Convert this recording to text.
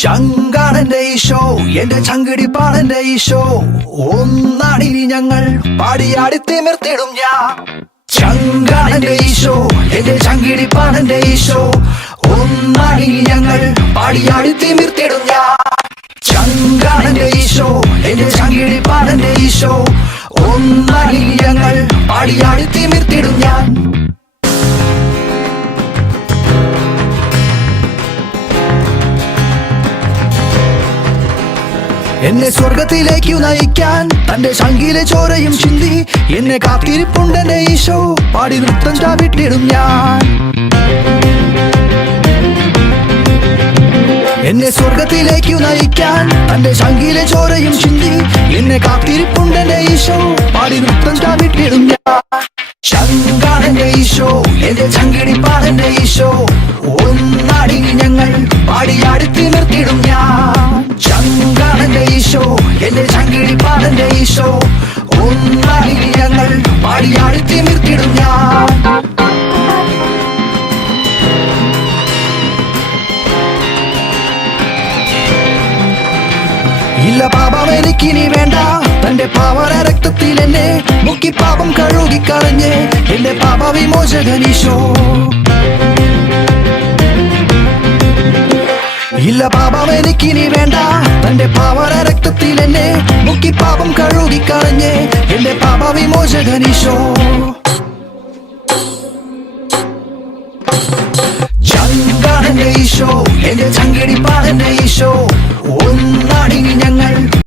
ചങ്കാണെന്റെ ഈശോ, എന്റെ ചങ്കിടിപ്പാണെന്റെ ഈശോ, ഒന്നാണിനി ഞങ്ങൾ പാടിയാടി തിമിർത്തിടും ഞാൻ. ചങ്കാണെന്റെ ഈശോ, എന്റെ ചങ്കിടിപ്പാണെന്റെ ഈശോ, ഒന്നാണിനി ഞങ്ങൾ പാടിയാടി തിമിർത്തിടും ഞാൻ. ചങ്കാണെന്റെ ഈശോ, എന്റെ ചങ്കിടിപ്പാണെന്റെ ഈശോ, ഒന്നാണിനി ഞങ്ങൾ പാടിയാടി തിമിർത്തിടും ഞാൻ. എന്നെ സ്വർഗത്തിലേക്കു നയിക്കാൻ തന്റെ ശങ്കിലെ ചോരയും ചിന്തി എന്നെ കാത്തിരിപ്പുണ്ടെന്റെ ഈശോ, പാടി നൃത്തം ചാവിട്ടിടും ഞാൻ. എന്നെ സ്വർഗത്തിലേക്കു നയിക്കാൻ തന്റെ ശങ്കിലെ ചോരയും ചിന്തി എന്നെ കാത്തിരിപ്പുണ്ടെന്റെ ഈശോ, പാടി നൃത്തം ചാവിട്ടിടും ഞാൻ. ചങ്കാണെന്റെ ഈശോ, എന്റെ ചങ്കിടിപ്പാണെന്റെ ഈശോ, ഒന്നാടിനി ഞങ്ങൾ പാടിയാടി തിമിർത്തിടും ഞാൻ. ചങ്കാണെന്റെ ഈശോ, എന്റെ ചങ്കിടിപ്പാണെന്റെ ഈശോ, ഒന്നാടിനി ഞങ്ങൾ പാടിയാടി തിമിർത്തിടും ഞാൻ. ഇല്ല പാപം എനിക്കിനി വേണ്ട, തന്റെ പാവന രക്തത്തിൽ എന്നെ മുക്കി പാപം കഴുകിക്കളഞ്ഞ് എന്റെ പാപ വിമോചകനീശോ. ഇല്ല പാപം എനിക്കിനി വേണ്ട, തന്റെ പാവന രക്തത്തിൽ എന്നെ മുക്കി പാപം കഴുകിക്കളഞ്ഞ് എന്റെ പാപ വിമോചകനീശോ. ചങ്കാണെന്റെ ഈശോ, എന്റെ ചങ്കി